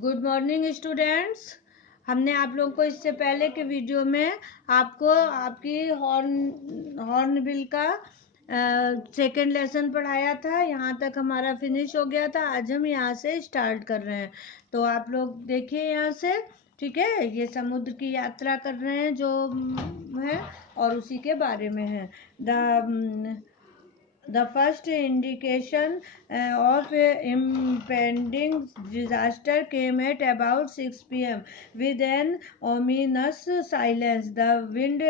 Good morning students. हमने आप लोगों को इससे पहले के वीडियो में आपको आपकी हॉर्नबिल का सेकेंड लेसन पढ़ाया था। यहाँ तक हमारा फिनिश हो गया था। आज हम यहाँ से स्टार्ट कर रहे हैं, तो आप लोग देखिए यहाँ से। ठीक है, ये समुद्र की यात्रा कर रहे हैं जो है और उसी के बारे में है। The first indication of impending disaster came at about 6 p.m. with an ominous silence. The wind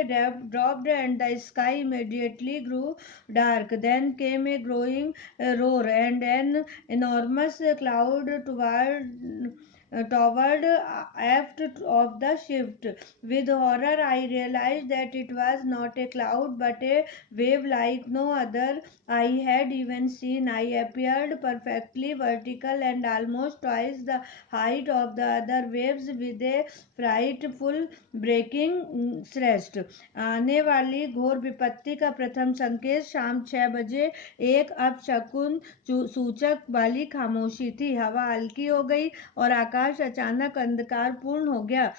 dropped and the sky immediately grew dark. Then came a growing roar and an enormous cloud towered aft of the ship. With horror, I realized that it was not a cloud but a wave like no other I had even seen. I appeared perfectly vertical and almost twice the height of the other waves with a frightful breaking thrust. आने वाली घोर विपत्ति का प्रथम संकेत शाम 6 बजे एक अपशकुन सूचक वाली खामोशी थी। हवा हल्की हो गई और आकाश अचानक अंधकारपूर्ण हो गया।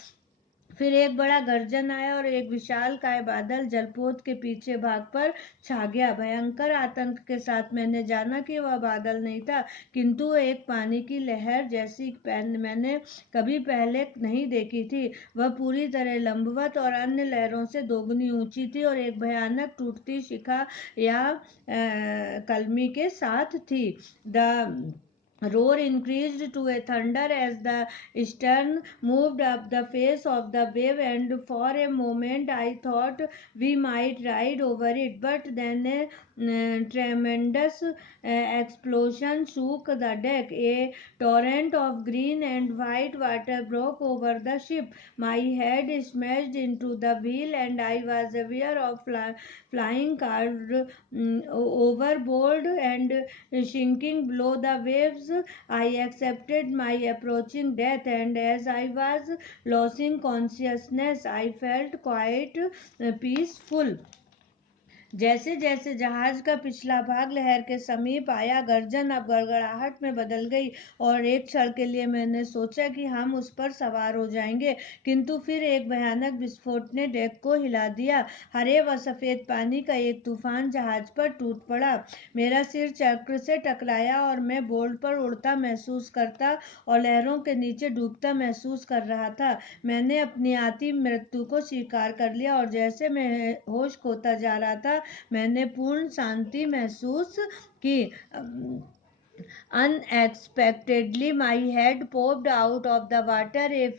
फिर एक बड़ा गर्जन आया और एक विशालकाय बादल जलपोत के पीछे भाग पर छा गया। भयंकर आतंक के साथ मैंने जाना कि वह बादल नहीं था, किंतु एक पानी की लहर जैसी मैंने कभी पहले नहीं देखी थी। वह पूरी तरह लंबवत और अन्य लहरों से दोगुनी ऊंची थी और एक भयानक टूटती शिखा या कलमी के साथ थी। The roar increased to a thunder as the stern moved up the face of the wave, and for a moment I thought we might ride over it. But then a tremendous explosion shook the deck. A torrent of green and white water broke over the ship. My head smashed into the wheel, and I was aware of flying cars overboard and sinking below the waves. I accepted my approaching death, and as I was losing consciousness, I felt quite peaceful. जैसे जैसे जहाज का पिछला भाग लहर के समीप आया, गर्जन अब गड़गड़ाहट में बदल गई और एक क्षण के लिए मैंने सोचा कि हम उस पर सवार हो जाएंगे, किंतु फिर एक भयानक विस्फोट ने डेक को हिला दिया। हरे व सफेद पानी का एक तूफान जहाज पर टूट पड़ा। मेरा सिर चक्र से टकराया और मैं बोर्ड पर उड़ता महसूस करता और लहरों के नीचे डूबता महसूस कर रहा था। मैंने अपनी आती मृत्यु को स्वीकार कर लिया और जैसे मैं होश खोता जा रहा था, मैंने पूर्ण शांति महसूस की। Unexpectedly, my head popped out of the water a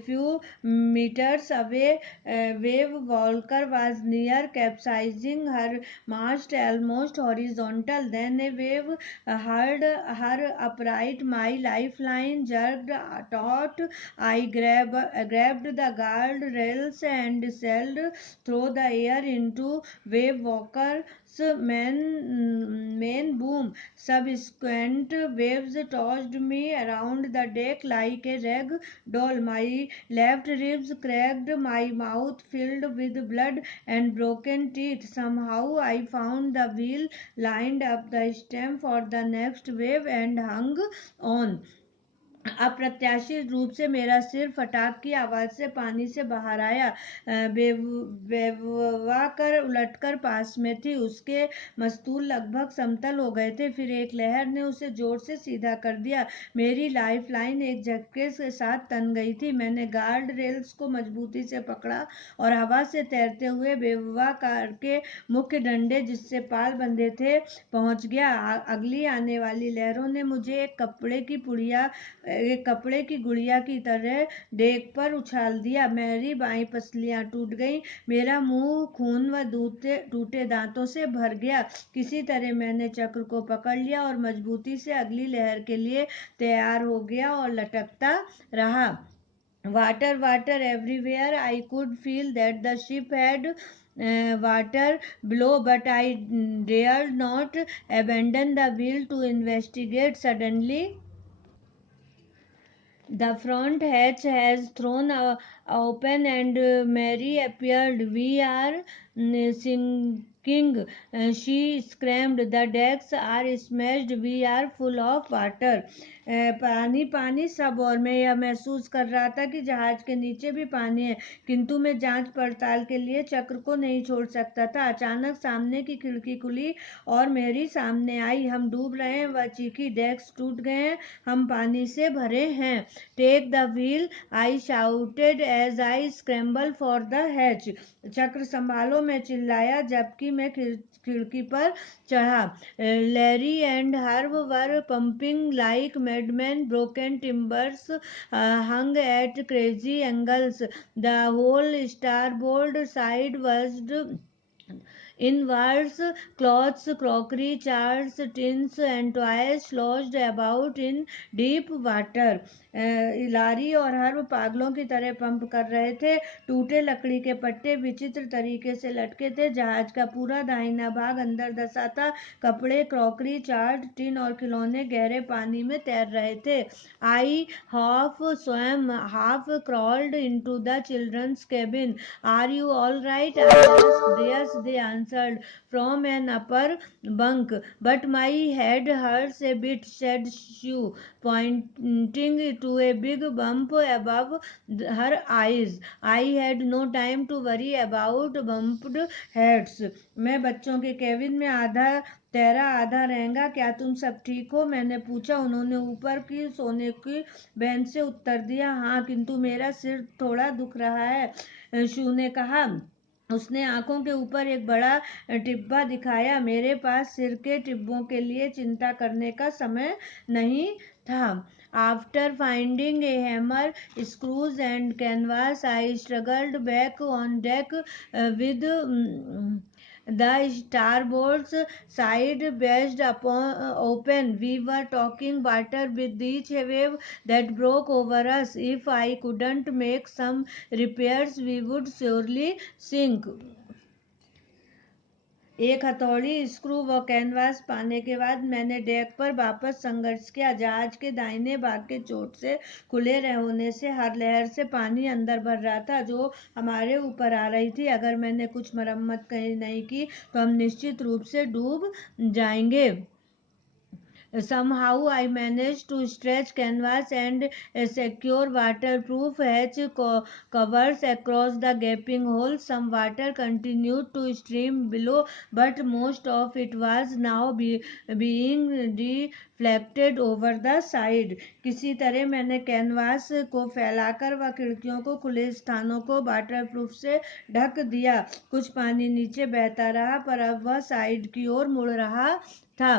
few meters away. Wave Walker was near, capsizing her mast almost horizontal. Then a wave hurled her upright. My lifeline jerked taut. I grabbed the guard rails and sailed through the air into Wave Walker's main boom. Subsequent waves tossed me around the deck like a rag doll. My left ribs cracked, my mouth filled with blood and broken teeth. Somehow I found the wheel, lined up the stem for the next wave, and hung on. अप्रत्याशित रूप से मेरा सिर फटाक की आवाज से पानी से बाहर आया। बेववाकर उलटकर पास में थी। उसके मस्तूल लगभग समतल हो गए थे। फिर एक लहर ने उसे जोर से सीधा कर दिया। मेरी लाइफ लाइन एक झटके के साथ तन गई थी। मैंने गार्ड रेल्स को मजबूती से पकड़ा और हवा से तैरते हुए बेववाकार के मुख्य डंडे जिससे पाल बंधे थे पहुंच गया। अगली आने वाली लहरों ने मुझे एक कपड़े की गुड़िया की तरह डेक पर उछाल दिया। मेरी बाई पसलियां टूट गईं। मेरा मुंह खून व टूटे दांतों से भर गया। किसी तरह मैंने चक्र को पकड़ लिया और मजबूती से अगली लहर के लिए तैयार हो गया और लटकता रहा। Water everywhere. I could feel that the ship had water below, but I dared not abandon the wheel to investigate. Suddenly, the front hatch has thrown open and Mary appeared. We are sinking, she screamed. The decks are smashed. We are full of water. पानी पानी सब, और मैं यह महसूस कर रहा था कि जहाज के नीचे भी पानी है, किंतु मैं जांच पड़ताल के लिए चक्र को नहीं छोड़ सकता था। अचानक सामने की खिड़की खुली और मेरी सामने आई। हम डूब रहे हैं, वह चीखी। डेस्क टूट गए हैं, हम पानी से भरे हैं। Take the wheel, I shouted as I scramble for the hatch. चक्र संभालो, मैं चिल्लाया जबकि मैं खिड़की पर चढ़ा। Larry and Herb were pumping like madman, broken timbers hung at crazy angles. The whole starboard side was inwards. Clothes, crockery, jars, tins and toys sloshed about in deep water. लारी और हर्ब पागलों की तरह pump कर रहे थे। टूटे लकड़ी के पट्टे विचित्र तरीके से लटके थे। जहाज का पूरा दाहिना भाग अंदर धंसा था। कपड़े, क्रॉकरी, चार्ट, टिन और खिलौने गहरे पानी में तैर रहे थे। आई half swam, half crawled into the children's cabin. Are you all right? I asked. Yes, they answered from an upper bunk. But my head hurts a bit, said Sue, pointing to a big bump above her eyes. I had no time to worry about bumped heads. मैं बच्चों के cabin में आधा तैरा आधा रहेगा। क्या तुम सब ठीक हो? मैंने पूछा। उन्होंने ऊपर की सोने की बेंच से उत्तर दिया, हाँ, किंतु मेरा सिर थोड़ा दुख रहा है, शू ने कहा। उसने आंखों के ऊपर एक बड़ा टिब्बा दिखाया। मेरे पास सिर के टिब्बों के लिए चिंता करने का समय नहीं था। After finding a hammer, screws and canvas, I struggled back on deck with the starboard side bashed upon open. We were talking water with each wave that broke over us. If I couldn't make some repairs, we would surely sink. एक हथौड़ी, screw व canvas पाने के बाद मैंने deck पर वापस संघर्ष किया। जहाज के दाहिने भाग के चोट से खुले होने से हर लहर से पानी अंदर भर रहा था जो हमारे ऊपर आ रही थी। अगर मैंने कुछ मरम्मत नहीं की तो हम निश्चित रूप से डूब जाएंगे। Somehow I managed to stretch canvas and secure waterproof hatch covers across the gaping hole. Some water continued to stream below, but most of it was now being deflected over the side. किसी तरह मैंने canvas को फैलाकर व खिड़कियों को खुले स्थानों को वाटरप्रूफ से ढक दिया। कुछ पानी नीचे बहता रहा, पर अब वह साइड की ओर मुड़ रहा था।